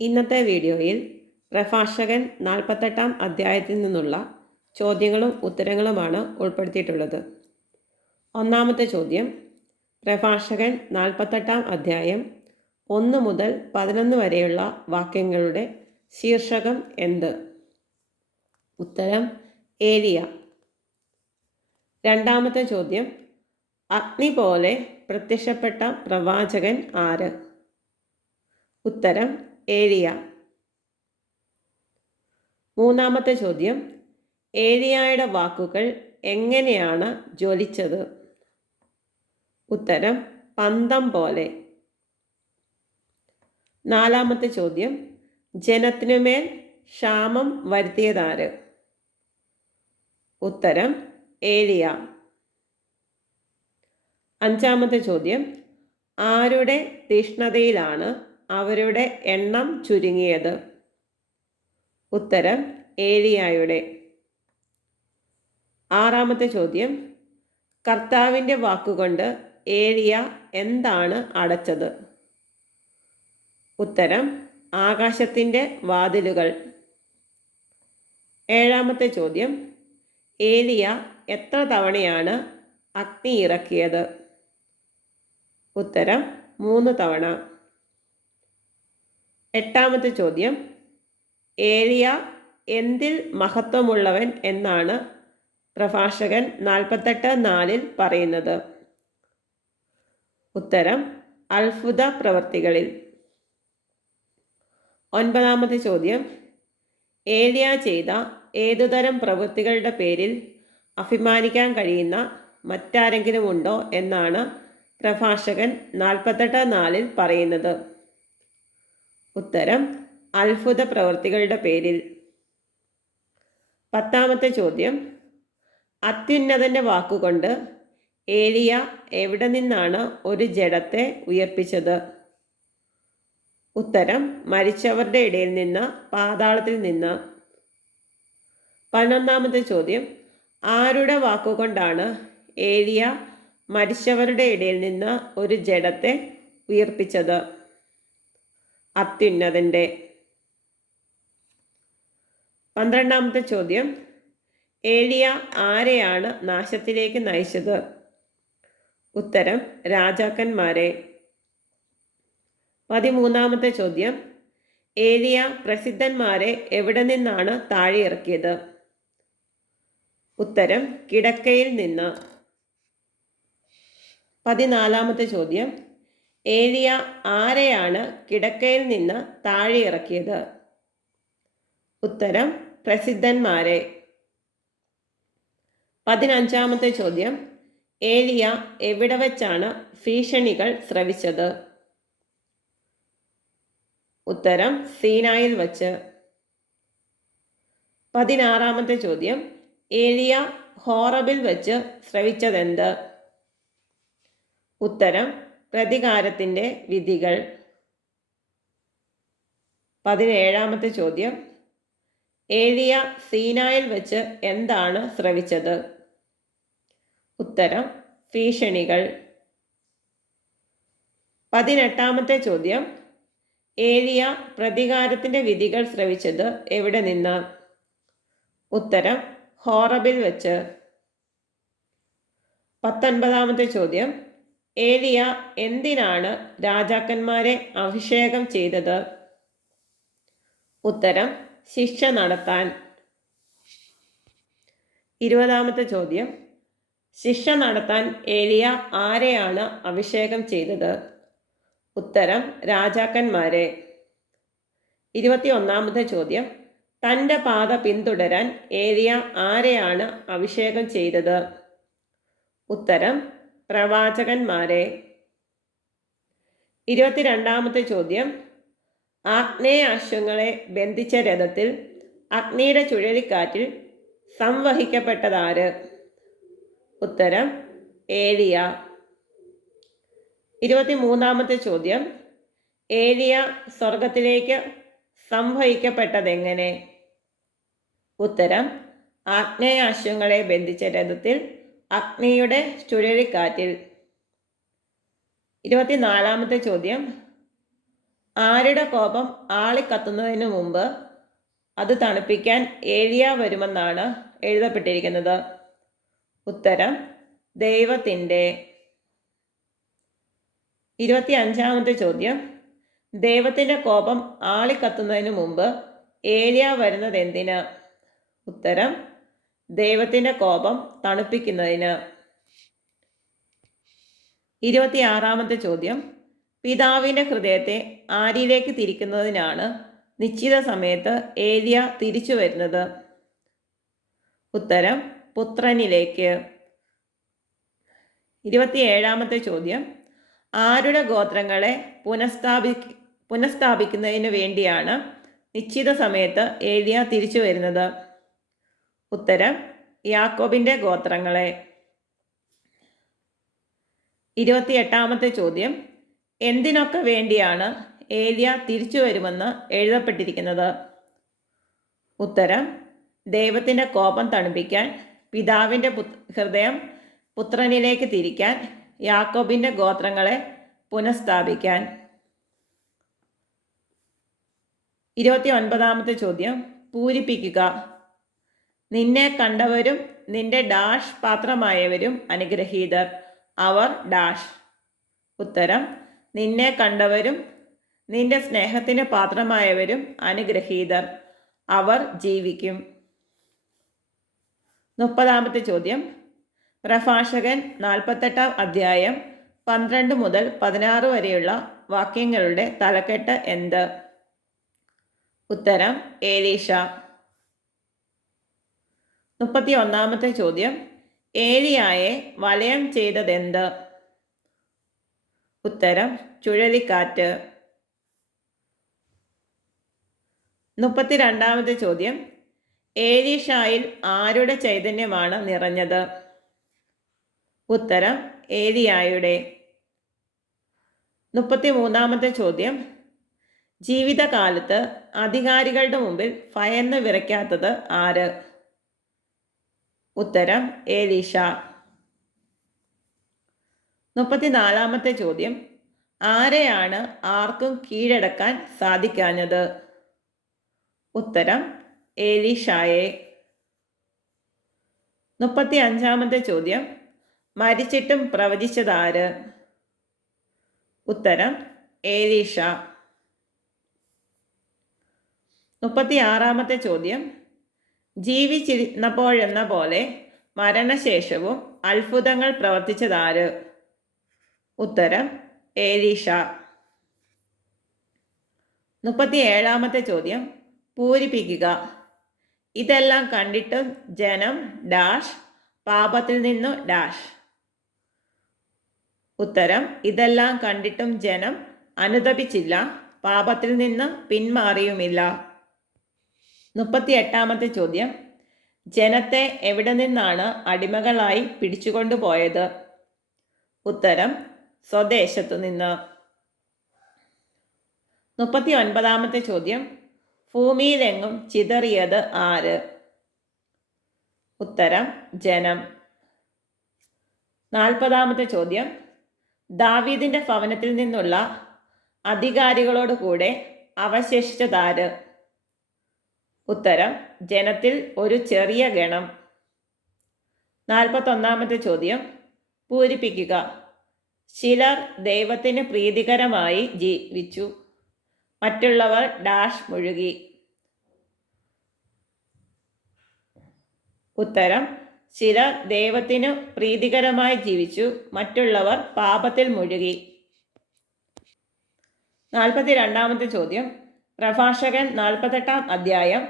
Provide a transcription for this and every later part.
ഇന്നത്തെ വീഡിയോയിൽ പ്രഭാഷകൻ 48-ാം അധ്യായത്തിൽ നിന്നുള്ള ചോദ്യങ്ങളും ഉത്തരങ്ങളുമാണ് ഉൾപ്പെടുത്തിയിട്ടുള്ളത്. ഒന്നാമത്തെ ചോദ്യം, പ്രഭാഷകൻ 48-ാം അധ്യായം 1 മുതൽ 11 വരെയുള്ള വാക്യങ്ങളുടെ ശീർഷകം എന്ത്? ഉത്തരം ഏലിയ. രണ്ടാമത്തെ ചോദ്യം, അഗ്നി പോലെ പ്രത്യക്ഷപ്പെട്ട പ്രവാചകൻ ആര്? ഉത്തരം ഏലിയ. മൂന്നാമത്തെ ചോദ്യം, ഏലിയായുടെ വാക്കുകൾ എങ്ങനെയാണ് ജ്വലിച്ചത്? ഉത്തരം പന്തം പോലെ. നാലാമത്തെ ചോദ്യം, ജനത്തിനുമേൽ ക്ഷാമം വരുത്തിയതാര്? ഉത്തരം ഏലിയ. അഞ്ചാമത്തെ ചോദ്യം, ആരുടെ തീഷ്ണതയിലാണ് അവരുടെ എണ്ണം ചുരുങ്ങിയത്? ഉത്തരം ഏലിയായുടെ. ആറാമത്തെ ചോദ്യം, കർത്താവിൻ്റെ വാക്കുകൊണ്ട് ഏലിയ എന്താണ് അടച്ചത്? ഉത്തരം ആകാശത്തിൻ്റെ വാതിലുകൾ. ഏഴാമത്തെ ചോദ്യം, ഏലിയ എത്ര തവണയാണ് അഗ്നി ഇറക്കിയത്? ഉത്തരം 3 തവണ. എട്ടാമത്തെ ചോദ്യം, ഏലിയ എന്തിൽ മഹത്വമുള്ളവൻ എന്നാണ് പ്രഭാഷകൻ 48:4 പറയുന്നത്? ഉത്തരം അത്ഭുത പ്രവർത്തികളിൽ. ഒൻപതാമത്തെ ചോദ്യം, ഏലിയ ചെയ്ത ഏതുതരം പ്രവൃത്തികളുടെ പേരിൽ അഭിമാനിക്കാൻ കഴിയുന്ന മറ്റാരെങ്കിലും ഉണ്ടോ എന്നാണ് പ്രഭാഷകൻ 48:4 പറയുന്നത്? ഉത്തരം അത്ഭുത പ്രവൃത്തികളുടെ പേരിൽ. പത്താമത്തെ ചോദ്യം, അത്യുന്നതൻ്റെ വാക്കുകൊണ്ട് ഏലിയ എവിടെ നിന്നാണ് ഒരു ജഡത്തെ ഉയർപ്പിച്ചത്? ഉത്തരം മരിച്ചവരുടെ ഇടയിൽ നിന്ന്, പാതാളത്തിൽ നിന്ന്. 11ാമത്തെ ചോദ്യം, ആരുടെ വാക്കുകൊണ്ടാണ് ഏലിയ മരിച്ചവരുടെ ഇടയിൽ നിന്ന് ഒരു ജഡത്തെ ഉയർപ്പിച്ചത്? അത്യുന്നതൻ്റെ. 12ാമത്തെ ചോദ്യം, ഏലിയ ആരെയാണ് നാശത്തിലേക്ക് നയിച്ചത്? ഉത്തരം രാജാക്കന്മാരെ. 13ാമത്തെ ചോദ്യം, ഏലിയ പ്രസിദ്ധന്മാരെ എവിടെ നിന്നാണ് താഴെ ഇറക്കിയത്? ഉത്തരം കിടക്കയിൽ നിന്ന്. 14ാമത്തെ ചോദ്യം, ഏലിയ ആരെയാണ് കിടക്കയിൽ നിന്ന് താഴെ ഇറക്കിയത്? ഉത്തരം പ്രസിദ്ധന്മാരെ. 15ാമത്തെ ചോദ്യം, ഏലിയ എവിടെ വെച്ചാണ് ഭീഷണികൾ ശ്രവിച്ചത്? ഉത്തരം സീനായിൽ വച്ച്. 16ാമത്തെ ചോദ്യം, ഏലിയ ഹോറബിൽ വച്ച് ശ്രവിച്ചതെന്ത്? ഉത്തരം പ്രതികാരത്തിൻ്റെ വിധികൾ. 17ാമത്തെ ചോദ്യം, ഏലിയ സീനായിൽ വെച്ച് എന്താണ് ശ്രവിച്ചത്? ഉത്തരം ഭീഷണികൾ. 18ാമത്തെ ചോദ്യം, ഏലിയ പ്രതികാരത്തിൻ്റെ വിധികൾ ശ്രവിച്ചത് എവിടെ നിന്ന്? ഉത്തരം ഹോറബിൽ വെച്ച്. 19ാമത്തെ ചോദ്യം, ഏലിയ എന്തിനാണ് രാജാക്കന്മാരെ അഭിഷേകം ചെയ്തത്? ഉത്തരം ശിക്ഷ നടത്താൻ. 20ാമത്തെ ചോദ്യം, ശിക്ഷ നടത്താൻ ഏലിയ ആരെയാണ് അഭിഷേകം ചെയ്തത്? ഉത്തരം രാജാക്കന്മാരെ. 21ാമത്തെ ചോദ്യം, തൻ്റെ പാത പിന്തുടരാൻ ഏലിയ ആരെയാണ് അഭിഷേകം ചെയ്തത്? ഉത്തരം പ്രവാചകന്മാരെ. 22ാമത്തെ ചോദ്യം, ആഗ്നേയ അശ്വങ്ങളെ ബന്ധിച്ച രഥത്തിൽ അഗ്നിയുടെ ചുഴലിക്കാറ്റിൽ സംവഹിക്കപ്പെട്ടതാര്? ഉത്തരം ഏലിയ. 23ാമത്തെ ചോദ്യം, ഏലിയ സ്വർഗത്തിലേക്ക് സംവഹിക്കപ്പെട്ടതെങ്ങനെ? ഉത്തരം ആഗ്നേയ അശ്വങ്ങളെ ബന്ധിച്ച രഥത്തിൽ അഗ്നിയുടെ ചുഴലിക്കാറ്റിൽ. 24ാമത്തെ ചോദ്യം, ആരുടെ കോപം ആളിക്കത്തുന്നതിന് മുമ്പ് അത് തണുപ്പിക്കാൻ ഏലിയ വരുമെന്നാണ് എഴുതപ്പെട്ടിരിക്കുന്നത്? ഉത്തരം ദൈവത്തിൻ്റെ. 25-ാമത്തെ ചോദ്യം. ദൈവത്തിൻ്റെ കോപം ആളിക്കത്തുന്നതിന് മുമ്പ് ഏലിയ വരുന്നത് എന്തിന്? ഉത്തരം ദൈവത്തിൻ്റെ കോപം തണുപ്പിക്കുന്നതിന്. 26-ാമത്തെ ചോദ്യം. പിതാവിൻ്റെ ഹൃദയത്തെ ആരിലേക്ക് തിരിക്കുന്നതിനാണ് നിശ്ചിത സമയത്ത് ഏലിയ തിരിച്ചു വരുന്നത്? ഉത്തരം പുത്രനിലേക്ക്. 27-ാമത്തെ ചോദ്യം. ആരുടെ ഗോത്രങ്ങളെ പുനഃസ്ഥാപിക്കുന്നതിന് വേണ്ടിയാണ് നിശ്ചിത സമയത്ത് ഏലിയ തിരിച്ചു വരുന്നത്? ഉത്തരം യാക്കോബിൻ്റെ ഗോത്രങ്ങളെ. 28-ാമത്തെ ചോദ്യം. എന്തിനൊക്കെ വേണ്ടിയാണ് ഏലിയ തിരിച്ചു വരുമെന്ന് എഴുതപ്പെട്ടിരിക്കുന്നത്? ഉത്തരം ദൈവത്തിൻ്റെ കോപം തണുപ്പിക്കാൻ, പിതാവിൻ്റെ ഹൃദയം പുത്രനിലേക്ക് തിരിക്കാൻ, യാക്കോബിൻ്റെ ഗോത്രങ്ങളെ പുനഃസ്ഥാപിക്കാൻ. 29-ാമത്തെ ചോദ്യം. പൂരിപ്പിക്കുക. നിന്നെ കണ്ടവരും നിന്റെ ഡാഷ് പാത്രമായവരും അനുഗ്രഹീതർ, അവർ ഡാഷ്. ഉത്തരം നിന്നെ കണ്ടവരും നിന്റെ സ്നേഹത്തിന് പാത്രമായവരും അനുഗ്രഹീതർ, അവർ ജീവിക്കും. 30-ാമത്തെ ചോദ്യം. പ്രഭാഷകൻ 48-ാം അധ്യായം 12 മുതൽ 16 വരെയുള്ള വാക്യങ്ങളുടെ തലക്കെട്ട് എന്ത്? ഉത്തരം ഏലീഷ. 31-ാമത്തെ ചോദ്യം. ഏലിയായെ വലയം ചെയ്തതെന്ത്? ഉത്തരം ചുഴലിക്കാറ്റ്. 32-ാമത്തെ ചോദ്യം. ഏലീഷായിൽ ആരുടെ ചൈതന്യമാണ് നിറഞ്ഞത്? ഉത്തരം ഏലിയായുടെ. 33-ാമത്തെ ചോദ്യം. ജീവിതകാലത്ത് അധികാരികളുടെ മുമ്പിൽ ഭയന്ന് വിറയ്ക്കാത്തത് ആര്? ഉത്തരം ഏലീഷ. 34-ാമത്തെ ചോദ്യം. ആരെയാണ് ആർക്കും കീഴടക്കാൻ സാധിക്കാഞ്ഞത്? ഉത്തരം ഏലീഷായെ. 35-ാമത്തെ ചോദ്യം. മരിച്ചിട്ടും പ്രവചിച്ചതാര്? ഉത്തരം ഏലീഷ. 36-ാമത്തെ ചോദ്യം. ജീവിച്ചിരുന്നപ്പോഴെന്ന പോലെ മരണശേഷവും അത്ഭുതങ്ങൾ പ്രവർത്തിച്ചതാര്? ഉത്തരം ഏലീഷ. 37-ാമത്തെ ചോദ്യം. പൂരിപ്പിക്കുക. ഇതെല്ലാം കണ്ടിട്ടും ജനം ഡാഷ് പാപത്തിൽ നിന്നു ഡാഷ്. ഉത്തരം ഇതെല്ലാം കണ്ടിട്ടും ജനം അനുതപിച്ചില്ല, പാപത്തിൽ നിന്ന് പിന്മാറിയുമില്ല. 38-ാമത്തെ ചോദ്യം. ജനത്തെ എവിടെ നിന്നാണ് അടിമകളായി പിടിച്ചുകൊണ്ടുപോയത്? ഉത്തരം സ്വദേശത്തു നിന്ന്. 39-ാമത്തെ ചോദ്യം. ഭൂമിയിലെങ്ങും ചിതറിയത് ആര്? ഉത്തരം ജനം. 40-ാമത്തെ ചോദ്യം. ദാവീദിന്റെ ഭവനത്തിൽ നിന്നുള്ള അധികാരികളോട് കൂടെ അവശേഷിച്ചതാര്? ഉത്തരം ജനത്തിൽ ഒരു ചെറിയ ഗണം. 41-ാമത്തെ ചോദ്യം. പൂരിപ്പിക്കുക. ചിലർ ദൈവത്തിന് പ്രീതികരമായി ജീവിച്ചു, മറ്റുള്ളവർ ഡാഷ് മുഴുകി. ഉത്തരം ചിലർ ദൈവത്തിനു പ്രീതികരമായി ജീവിച്ചു, മറ്റുള്ളവർ പാപത്തിൽ മുഴുകി. 42-ാമത്തെ ചോദ്യം. പ്രഭാഷകൻ 48-ാം അധ്യായം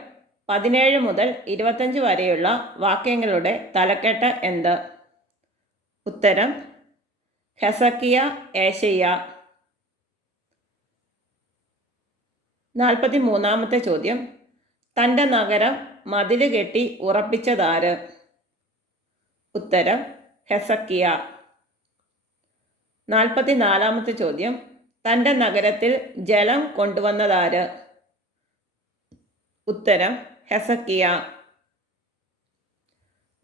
17 മുതൽ 25 വരെയുള്ള വാക്യങ്ങളുടെ തലക്കെട്ട് എന്ത്? ഉത്തരം ഹെസക്കിയ, ഏശയ്യ. 43-ാമത്തെ ചോദ്യം. തൻ്റെ നഗരം മതില് കെട്ടി ഉറപ്പിച്ചതാര്? ഉത്തരം ഹെസക്കിയ. 44-ാമത്തെ ചോദ്യം. തൻ്റെ നഗരത്തിൽ ജലം കൊണ്ടുവന്നതാര്? ഉത്തരം ഹെസക്കിയ.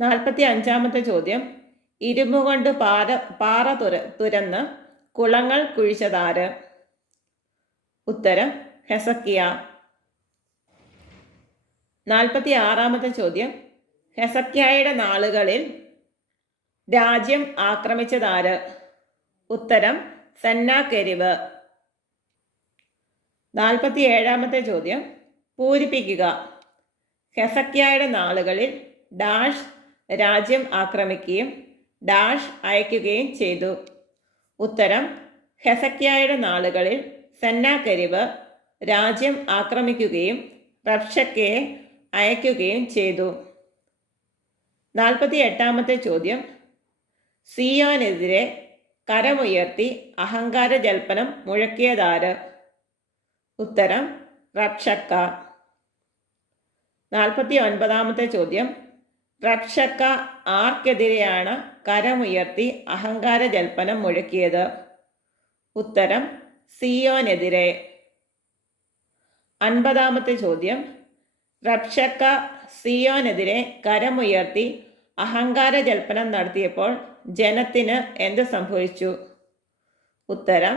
45-ാമത്തെ ചോദ്യം. ഇരുമ്പുകൊണ്ട് പാറ തുരന്ന് കുളങ്ങൾ കുഴിച്ചതാര്? ഉത്തരം ഹെസക്കിയ. 46-ാമത്തെ ചോദ്യം. ഹെസക്കിയായുടെ നാളുകളിൽ രാജ്യം ആക്രമിച്ചതാര്? ഉത്തരം സെന്നാകെരിബ്. 47-ാമത്തെ ചോദ്യം പൂരിപ്പിക്കുക. ഹെസക്കിയായുടെ നാളുകളിൽ ഡാഷ് രാജ്യം ആക്രമിക്കുകയും ഡാഷ് അയക്കുകയും ചെയ്തു. ഉത്തരം ഹെസക്കിയായുടെ നാളുകളിൽ സെന്നാകെരിബ് രാജ്യം ആക്രമിക്കുകയും റബ്ഷക്കയെ അയക്കുകയും ചെയ്തു. 48-ാമത്തെ ചോദ്യം സിയോനെതിരെ കരമുയർത്തി അഹങ്കാര ജൽപ്പനം മുഴക്കിയതാര്? ഉത്തരം റബ്ഷക്ക. 49-ാമത്തെ ചോദ്യം റബ്ഷക്ക ആർക്കെതിരെയാണ് കരമുയർത്തി അഹങ്കാര ജൽപ്പനം മുഴക്കിയത്? ഉത്തരം സിയോനെതിരെ. 50-ാമത്തെ ചോദ്യം റബ്ഷക്ക സിയോനെതിരെ കരമുയർത്തി അഹങ്കാര ജൽപ്പനം നടത്തിയപ്പോൾ ജനത്തിന് എന്ത് സംഭവിച്ചു? ഉത്തരം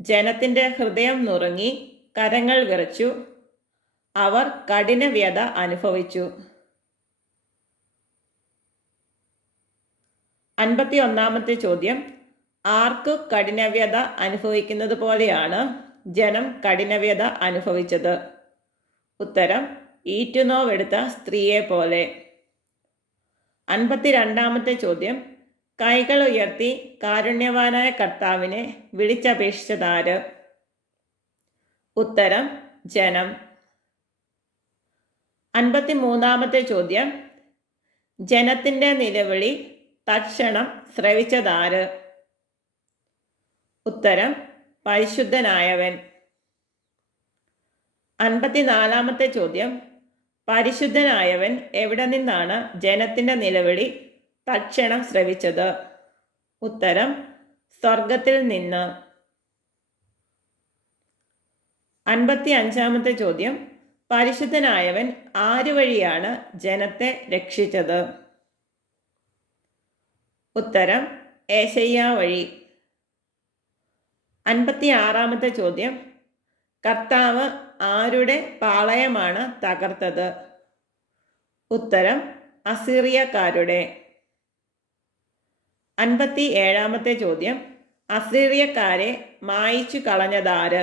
ജനത്തിൻ്റെ ഹൃദയം നുറുങ്ങി, കരങ്ങൾ വിറച്ചു, അവർ കഠിനവ്യഥ അനുഭവിച്ചു. 51-ാമത്തെ ചോദ്യം ആർക്കു കഠിനവ്യഥ അനുഭവിക്കുന്നത് പോലെയാണ് ജനം കഠിനവ്യഥ അനുഭവിച്ചത്? ഉത്തരം ഈറ്റുനോവെടുത്ത സ്ത്രീയെ പോലെ. 52-ാമത്തെ ചോദ്യം കൈകൾ ഉയർത്തി കാരുണ്യവാനായ കർത്താവിനെ വിളിച്ചപേക്ഷിച്ചതാര്? ഉത്തരം ജനം. 53-ാമത്തെ ചോദ്യം ജനത്തിൻ്റെ നിലവിളി തൽക്ഷണം ശ്രവിച്ചതാര്? ഉത്തരം പരിശുദ്ധനായവൻ. 54-ാമത്തെ ചോദ്യം പരിശുദ്ധനായവൻ എവിടെ നിന്നാണ് ജനത്തിൻ്റെ നിലവിളി തൽക്ഷണം ശ്രവിച്ചത്? ഉത്തരം സ്വർഗത്തിൽ നിന്ന്. 55-ാമത്തെ ചോദ്യം പരിശുദ്ധനായവൻ ആരു വഴിയാണ് ജനത്തെ രക്ഷിച്ചത്? ഉത്തരം ഏശയ്യാ വഴി. 56-ാമത്തെ ചോദ്യം കർത്താവ് ആരുടെ പാളയമാണ് തകർത്തത്? ഉത്തരം അസീറിയക്കാരുടെ. 57-ാമത്തെ ചോദ്യം അസീറിയക്കാരെ മായിച്ചു കളഞ്ഞതാര്?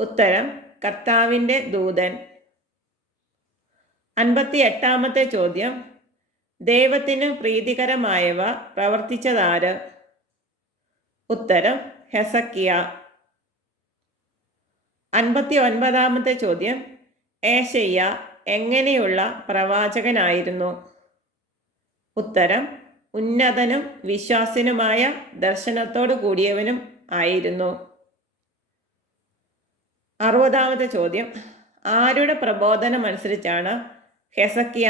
ഉത്തരം കർത്താവിൻ്റെ ദൂതൻ. 58-ാമത്തെ ചോദ്യം ദൈവത്തിനു പ്രീതികരമായവ പ്രവർത്തിച്ചതാര്? ഉത്തരം ഹെസക്കിയ. 59-ാമത്തെ ചോദ്യം ഏശയ്യ എങ്ങനെയുള്ള പ്രവാചകനായിരുന്നു? ഉത്തരം ഉന്നതനും വിശ്വാസനുമായ ദർശനത്തോടു കൂടിയവനും ആയിരുന്നു. 60-ാമത്തെ ചോദ്യം ആരുടെ പ്രബോധനമനുസരിച്ചാണ് ഹെസക്കിയ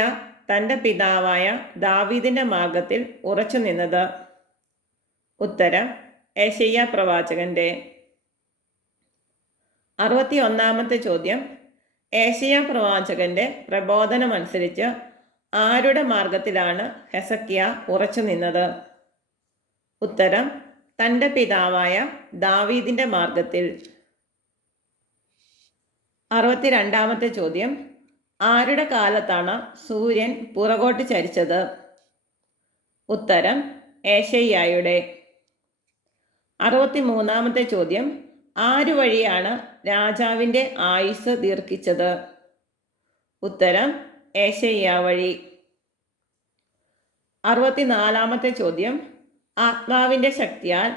തൻ്റെ പിതാവായ ദാവീദിൻ്റെ മാർഗത്തിൽ ഉറച്ചു നിന്നത്? ഉത്തരം ഏശയ്യാ പ്രവാചകൻ്റെ. 61-ാമത്തെ ചോദ്യം ഏശയ്യാ പ്രവാചകൻ്റെ പ്രബോധനമനുസരിച്ച് ആരുടെ മാർഗത്തിലാണ് ഹെസക്കിയ ഉറച്ചു നിന്നത്? ഉത്തരം തൻ്റെ പിതാവായ ദാവീദിൻ്റെ മാർഗത്തിൽ. 62-ാമത്തെ ചോദ്യം ആരുടെ കാലത്താണ് സൂര്യൻ പുറകോട്ട് ചരിച്ചത്? ഉത്തരം ഏശയ്യായുടെ. 63-ാമത്തെ ചോദ്യം ആരു വഴിയാണ് രാജാവിൻ്റെ ആയുസ് ദീർഘിച്ചത്? ഉത്തരം ഏശയ്യാ വഴി. 64-ാമത്തെ ചോദ്യം ആത്മാവിൻ്റെ ശക്തിയാൽ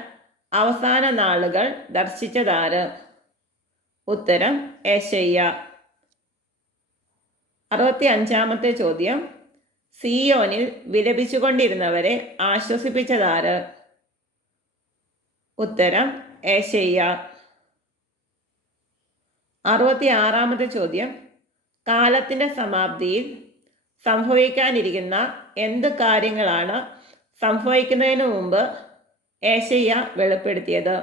അവസാന നാളുകൾ ദർശിച്ചതാര്? ഉത്തരം ഏശയ്യ. 65-ാമത്തെ ചോദ്യം സിയോനിൽ വിലപിച്ചുകൊണ്ടിരുന്നവരെ ആശ്വസിപ്പിച്ചതാര്? ഉത്തരം ഏശയ്യ. 66-ാമത്തെ ചോദ്യം കാലത്തിൻ്റെ സമാപ്തിയിൽ സംഭവിക്കാനിരിക്കുന്ന എന്ത് കാര്യങ്ങളാണ് സംഭവിക്കുന്നതിന് മുമ്പ് ഏശയ്യ വെളിപ്പെടുത്തിയത്?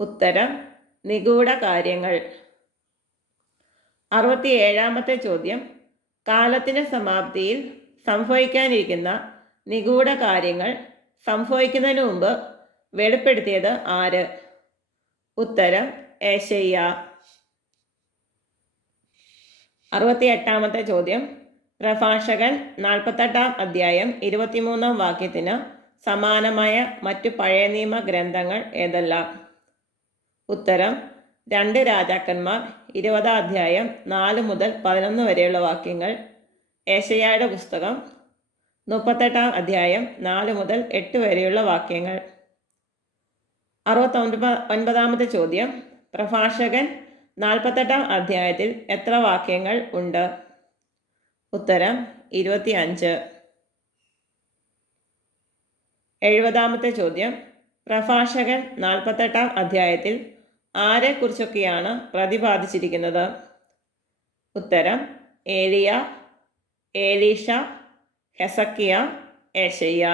ഉത്തരം നിഗൂഢ കാര്യങ്ങൾ. 67-ാമത്തെ ചോദ്യം കാലത്തിൻ്റെ സമാപ്തിയിൽ സംഭവിക്കാനിരിക്കുന്ന നിഗൂഢ കാര്യങ്ങൾ സംഭവിക്കുന്നതിന് മുമ്പ് വെളിപ്പെടുത്തിയത് ആര്? ഉത്തരം ഏശയ്യ. 68-ാമത്തെ ചോദ്യം. പ്രഭാഷകൻ 48-ാം അധ്യായം 23-ാം വാക്യത്തിന് സമാനമായ മറ്റു പഴയ നിയമ ഗ്രന്ഥങ്ങൾ ഏതെല്ലാം? ഉത്തരം 2 രാജാക്കന്മാർ 20-ാം അധ്യായം 4 മുതൽ 11 വരെയുള്ള വാക്യങ്ങൾ, ഏശയ്യായുടെ പുസ്തകം 38-ാം അധ്യായം 4 മുതൽ 8 വരെയുള്ള വാക്യങ്ങൾ. 69-ാമത്തെ ചോദ്യം. പ്രഭാഷകൻ 48-ാം അധ്യായത്തിൽ എത്ര വാക്യങ്ങൾ ഉണ്ട്? ഉത്തരം 25. 70-ാമത്തെ ചോദ്യം. പ്രഭാഷകൻ 48-ാം അധ്യായത്തിൽ ആരെക്കുറിച്ചൊക്കെയാണ് പ്രതിപാദിച്ചിരിക്കുന്നത്? ഉത്തരം ഏലിയ, ഏലീഷ, ഹെസക്കിയ, ഏശയ്യ.